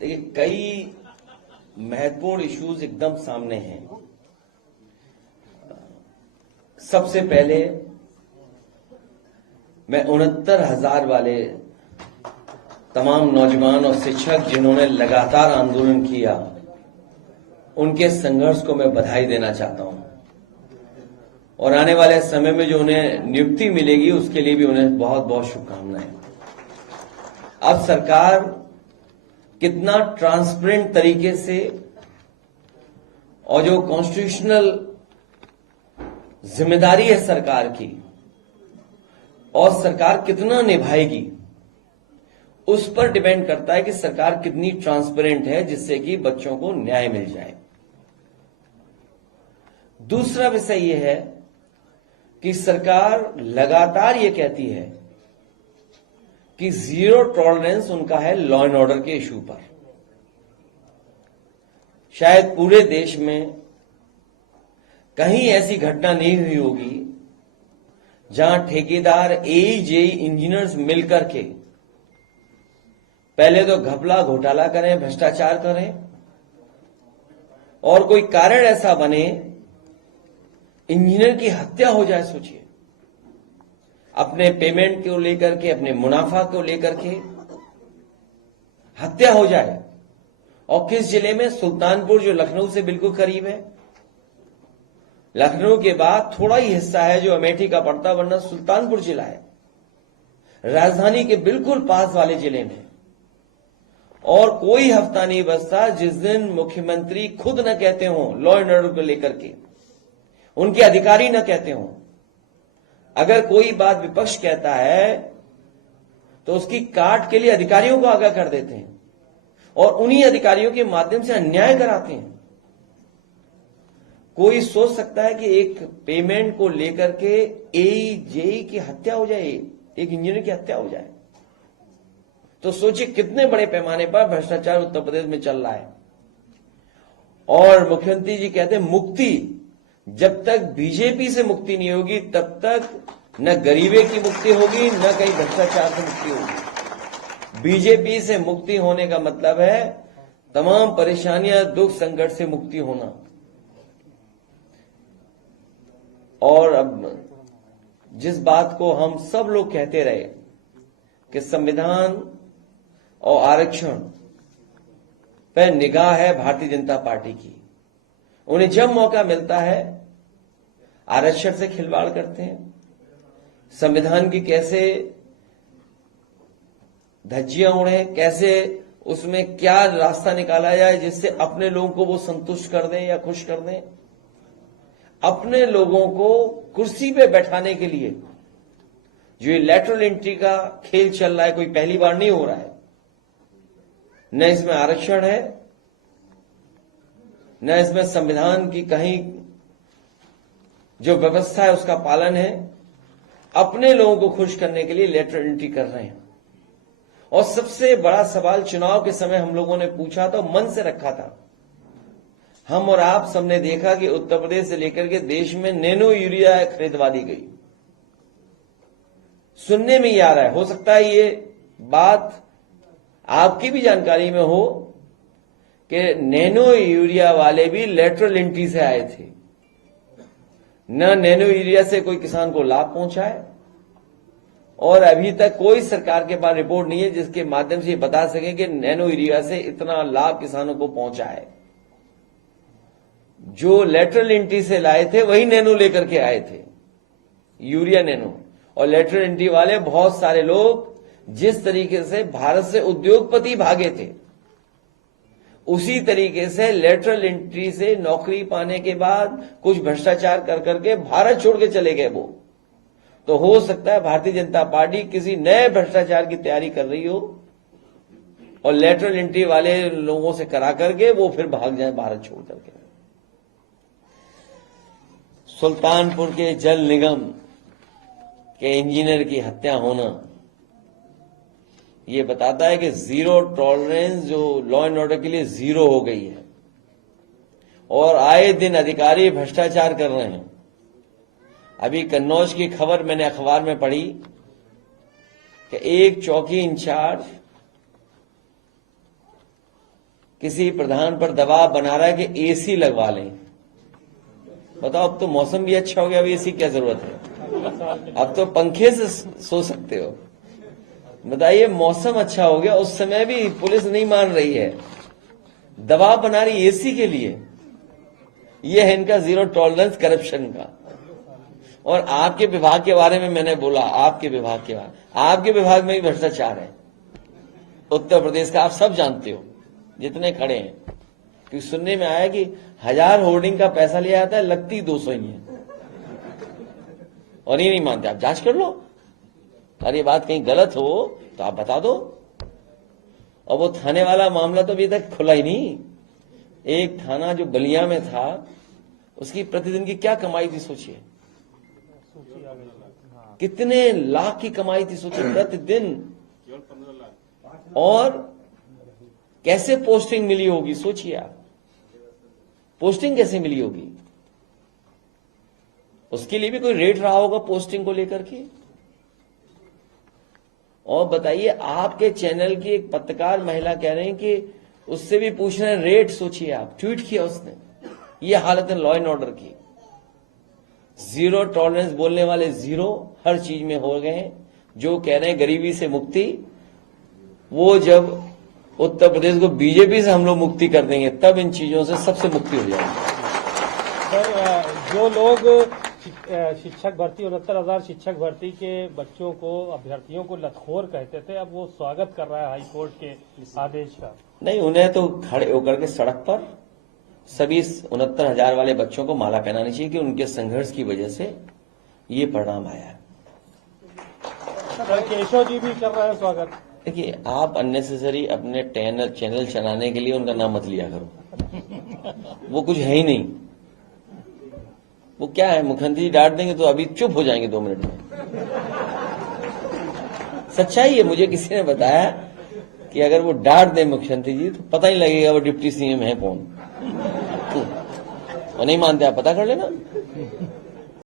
देखिए, कई महत्वपूर्ण इश्यूज एकदम सामने हैं। सबसे पहले मैं 69,000 वाले तमाम नौजवान और शिक्षक जिन्होंने लगातार आंदोलन किया, उनके संघर्ष को मैं बधाई देना चाहता हूं और आने वाले समय में जो उन्हें नियुक्ति मिलेगी उसके लिए भी उन्हें बहुत बहुत शुभकामनाएं। अब सरकार कितना ट्रांसपेरेंट तरीके से और जो कॉन्स्टिट्यूशनल जिम्मेदारी है सरकार की और सरकार कितना निभाएगी, उस पर डिपेंड करता है कि सरकार कितनी ट्रांसपेरेंट है जिससे कि बच्चों को न्याय मिल जाए। दूसरा विषय यह है कि सरकार लगातार ये कहती है कि जीरो टॉलरेंस उनका है लॉ एंड ऑर्डर के इशू पर। शायद पूरे देश में कहीं ऐसी घटना नहीं हुई होगी जहां ठेकेदार, एजेई, इंजीनियर्स मिलकर के पहले तो घपला घोटाला करें, भ्रष्टाचार करें और कोई कारण ऐसा बने इंजीनियर की हत्या हो जाए। सोचिए, अपने पेमेंट को लेकर के, अपने मुनाफा को लेकर के हत्या हो जाए। और किस जिले में? सुल्तानपुर, जो लखनऊ से बिल्कुल करीब है। लखनऊ के बाद थोड़ा ही हिस्सा है जो अमेठी का पड़ता, वरना सुल्तानपुर जिला है, राजधानी के बिल्कुल पास वाले जिले में। और कोई हफ्ता नहीं बचता जिस दिन मुख्यमंत्री खुद न कहते हो लॉ एंड ऑर्डर को लेकर के, उनके अधिकारी न कहते हो। अगर कोई बात विपक्ष कहता है तो उसकी काट के लिए अधिकारियों को आगाह कर देते हैं और उन्हीं अधिकारियों के माध्यम से अन्याय कराते हैं। कोई सोच सकता है कि एक पेमेंट को लेकर के एजेई की हत्या हो जाए, एक इंजीनियर की हत्या हो जाए? तो सोचिए कितने बड़े पैमाने पर भ्रष्टाचार उत्तर प्रदेश में चल रहा है। और मुख्यमंत्री जी कहते हैं मुक्ति, जब तक बीजेपी से मुक्ति नहीं होगी तब तक न गरीबे की मुक्ति होगी, न कहीं भ्रष्टाचार से मुक्ति होगी। बीजेपी से मुक्ति होने का मतलब है तमाम परेशानियां, दुख, संकट से मुक्ति होना। और अब जिस बात को हम सब लोग कहते रहे कि संविधान और आरक्षण पर निगाह है भारतीय जनता पार्टी की, उन्हें जब मौका मिलता है आरक्षण से खिलवाड़ करते हैं, संविधान की कैसे धज्जियां उड़े, कैसे उसमें क्या रास्ता निकाला जाए जिससे अपने लोगों को वो संतुष्ट कर दें या खुश कर दें। अपने लोगों को कुर्सी पे बैठाने के लिए जो ये लैटरल एंट्री का खेल चल रहा है, कोई पहली बार नहीं हो रहा है। न इसमें आरक्षण है, न इसमें संविधान की कहीं जो व्यवस्था है उसका पालन है। अपने लोगों को खुश करने के लिए लेटरल एंट्री कर रहे हैं। और सबसे बड़ा सवाल चुनाव के समय हम लोगों ने पूछा था, मन से रखा था। हम और आप सबने देखा कि उत्तर प्रदेश से लेकर के देश में नैनो यूरिया खरीदवा दी गई। सुनने में ही आ रहा है, हो सकता है ये बात आपकी भी जानकारी में हो कि नैनो यूरिया वाले भी लेटरल एंट्री से आए थे। न नैनो यूरिया से कोई किसान को लाभ पहुंचा है और अभी तक कोई सरकार के पास रिपोर्ट नहीं है जिसके माध्यम से ये बता सके कि नैनो यूरिया से इतना लाभ किसानों को पहुंचा है। जो लेटरल एंट्री से लाए थे वही नैनो लेकर के आए थे, यूरिया नैनो। और लेटरल एंट्री वाले बहुत सारे लोग जिस तरीके से भारत से उद्योगपति भागे थे, उसी तरीके से लेटरल एंट्री से नौकरी पाने के बाद कुछ भ्रष्टाचार कर करके भारत छोड़ के चले गए वो। तो हो सकता है भारतीय जनता पार्टी किसी नए भ्रष्टाचार की तैयारी कर रही हो और लेटरल एंट्री वाले लोगों से करा करके वो फिर भाग जाए भारत छोड़ करके। सुल्तानपुर के जल निगम के इंजीनियर की हत्या होना ये बताता है कि जीरो टॉलरेंस जो लॉ एंड ऑर्डर के लिए जीरो हो गई है और आए दिन अधिकारी भ्रष्टाचार कर रहे हैं। अभी कन्नौज की खबर मैंने अखबार में पढ़ी कि एक चौकी इंचार्ज किसी प्रधान पर दबाव बना रहा है कि एसी लगवा लें। बताओ, अब तो मौसम भी अच्छा हो गया, अब एसी क्या जरूरत है? अब तो पंखे से सो सकते हो। बताइए, मौसम अच्छा हो गया, उस समय भी पुलिस नहीं मान रही है, दबाव बना रही एसी के लिए। यह है इनका जीरो टॉलरेंस करप्शन का। और आपके विभाग के बारे में मैंने बोला, आपके विभाग के बारे, आपके विभाग में भी भ्रष्टाचार है उत्तर प्रदेश का, आप सब जानते हो जितने खड़े हैं। क्योंकि सुनने में आया कि 1000 होर्डिंग का पैसा लिया जाता है, लगती 200 ही है। और ये नहीं मानते, आप जांच कर लो। अरे ये बात कहीं गलत हो तो आप बता दो। और वो थाने वाला मामला तो अभी तक खुला ही नहीं। एक थाना जो बलिया में था, उसकी प्रतिदिन की क्या कमाई थी सोचिए, कितने लाख की कमाई थी सोचिए प्रतिदिन। और कैसे पोस्टिंग मिली होगी सोचिए आप, पोस्टिंग कैसे मिली होगी, उसके लिए भी कोई रेट रहा होगा पोस्टिंग को लेकर के। और बताइए, आपके चैनल की एक पत्रकार महिला कह रहे हैं कि उससे भी पूछ रहे हैं रेट। सोचिए आप, ट्वीट किया उसने। ये हालत है लॉ एंड ऑर्डर की। जीरो टॉलरेंस बोलने वाले जीरो हर चीज में हो गए हैं। जो कह रहे हैं गरीबी से मुक्ति, वो जब उत्तर प्रदेश को बीजेपी से हम लोग मुक्ति कर देंगे, तब इन चीजों से सबसे मुक्ति हो जाएगी। सर, जो लोग शिक्षक भर्ती 69,000 शिक्षक भर्ती के बच्चों को, अभ्यर्थियों को लतखोर कहते थे, अब वो स्वागत कर रहा है हाईकोर्ट के आदेश का। नहीं, उन्हें तो खड़े होकर के सड़क पर सभी 69,000 वाले बच्चों को माला पहनानी चाहिए कि उनके संघर्ष की वजह से ये परिणाम आया है। सर, केशव जी भी कर रहे हैं स्वागत। देखिए, आप अननेसेसरी अपने चैनल चलाने के लिए उनका नाम मत लिया करो। वो कुछ है ही नहीं। वो क्या है, मुख्यमंत्री जी डांट देंगे तो अभी चुप हो जाएंगे 2 मिनट में। सच्चाई है, मुझे किसी ने बताया कि अगर वो डांट दे मुख्यमंत्री जी तो पता ही लगेगा वो डिप्टी सीएम है कौन। और नहीं मानते आप, पता कर लेना।